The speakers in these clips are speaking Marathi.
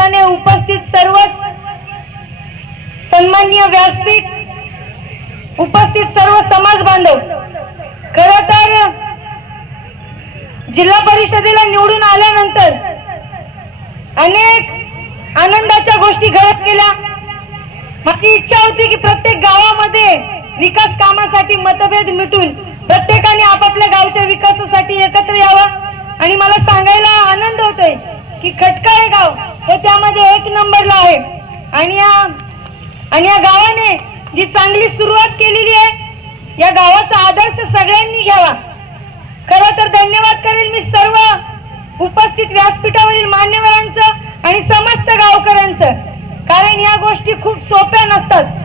निमित्ताने उपस्थित सर्व सन्माननीय व्यासपीठ, उपस्थित सर्व समाज बांधव, खरं तर जिल्हा परिषदेला निवडून आल्यानंतर अनेक आनंदाच्या गोष्टी घडत गेल्या। माझी इच्छा होती की प्रत्येक गावामध्ये विकास कामासाठी मतभेद मिटून प्रत्येकाने आपापल्या गावच्या विकासासाठी एकत्र यावं। आणि मला सांगायला आनंद होतोय की खटकाळे गाव हे त्यामध्ये 1 नंबरला आहे। आणि या गावाने जी चांगली सुरुवात केलेली आहे, या गावाचा आदर्श सगळ्यांनी घ्यावा। खरं तर धन्यवाद करेल मी सर्व उपस्थित व्यासपीठावरील मान्यवरांचं आणि समस्त गावकऱ्यांचं, कारण या गोष्टी खूप सोप्या नसतात।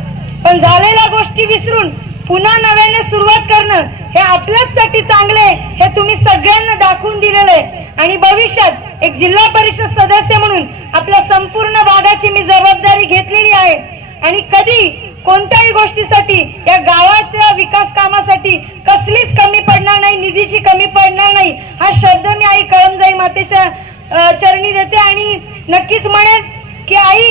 पण झालेल्या गोष्टी विसरून पुन्हा नव्याने सुरुवात करणं हे आपल्यासाठी चांगले, हे तुम्ही सगळ्यांना दाखवून दिलेलं आहे। आणि भविष्यात एक जिल्हा परिषद सदस्य म्हणून आपल्या संपूर्ण भागाची मी जबाबदारी घेतलेली आहे। आणि कधी कोणत्याही गोष्टीसाठी या गावाच्या विकास कामासाठी कसलीच कमी पडणार नाही, निधीची कमी पडणार नाही, हा शब्द मी आई कळमजाई मातेच्या चरणी देते। आणि नक्कीच म्हणेन की आई,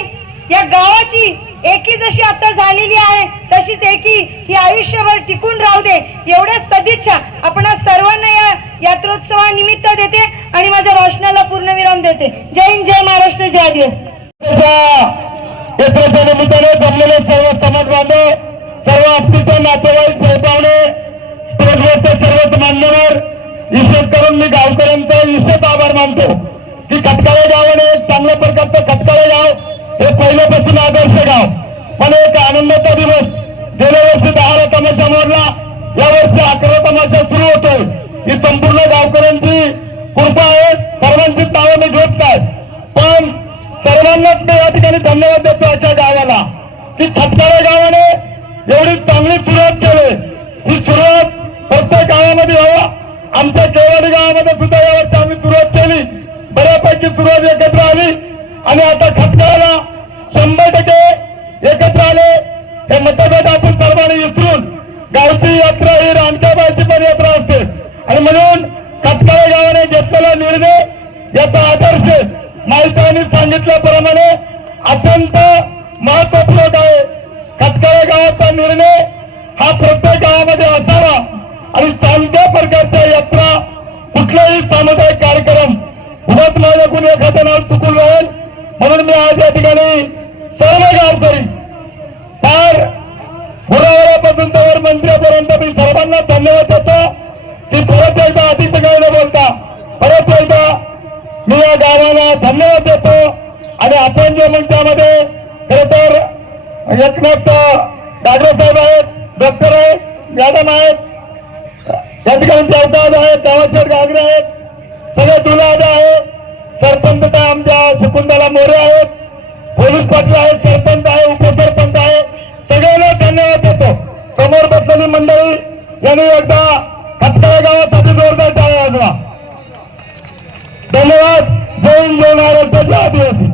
या गावाची एकी जशी आता झालेली आहे तशीच एकी ही आयुष्यभर टिकून राहू दे, एवढ्या सदिच्छा आपण सर्वांना या यात्रोत्सवानिमित्त देते आणि माझ्या भाषणाला पूर्णविराम देते। जय हिंद, जय महाराष्ट्र, जय आदिवासी। यात्रेच्या निमित्ताने जमलेले सर्व समाज बांधव, सर्व आप्तेचे नातेवाईक, सहपावणे, स्टेजवरचे सर्वच मान्यवर, विशेष करून मी गावकऱ्यांचा विशेष आभार मानतो की खटकाळे गावाने एक चांगल्या प्रकारचं खटकाळे गाव हे पहिल्यापासून आदर्श गाव, पण एक आनंदाचा दिवस। गेल्या वर्षी 10 तमाशा मोडला, यावर्षी 11 तमाशा सुरू होतोय। ही संपूर्ण गावकऱ्यांची कृपा आहे, सर्वांची नावं मी घेत नाही, पण सर्वांनाच मी या ठिकाणी धन्यवाद देतो अशा गावाला की खटकाळे गावाने एवढी चांगली सुरुवात केली। ही सुरुवात प्रत्येक गावामध्ये व्हावा। आमच्या केवाडी गावामध्ये सुद्धा यावर्षी आम्ही सुरुवात केली, बऱ्यापैकी सुरुवात एकत्र आली आणि आता खटकाळ्याला 100% एकत्र आले। हे मतभेद आपण सर्वांनी विसरून गावची यात्रा ही रानकाबाईची पण यात्रा असते आणि म्हणून खटकाळे गावाने घेतलेला निर्णय याचा आदर्श माहितीने सांगितल्याप्रमाणे अत्यंत महत्वपूर्ण आहे। खटकाळे गावाचा निर्णय हा प्रत्येक गावामध्ये असावा आणि चांगल्या प्रकारच्या यात्रा, कुठलाही सामुदायिक कार्यक्रम उगाच माझ्याकडून एखादं नाव चुकून राहील म्हणून मी आज या ठिकाणी सर्व गावकरी फार गुरावरापासून तर मंत्र्यापर्यंत मी सर्वांना धन्यवाद देतो की परत एकदा अधिक काही न बोलता परत एकदा मी या गावाला धन्यवाद देतो। आणि आपण जे मंचामध्ये खरं तर एकनाथ डागरे साहेब आहेत, डॉक्टर आहेत, मॅडम आहेत, या ठिकाणी जयदाद आहेत, दावाशेठ गागरे आहेत, सगळे दुलादा आहेत, सरपंच काय आमच्या शकुंतला मोरे आहेत, पोलीस पाटील आहेत, सरपंच आहे, उपसरपंच आहे, सगळ्यांना धन्यवाद देतो। समोर बसलेली मंडळी यांनी एकदा खटकाळे गावासाठी जोरदार टाळ्या वाजवा। धन्यवाद। जय हिंद, जय महाराष्ट्र, जय आदिवासी।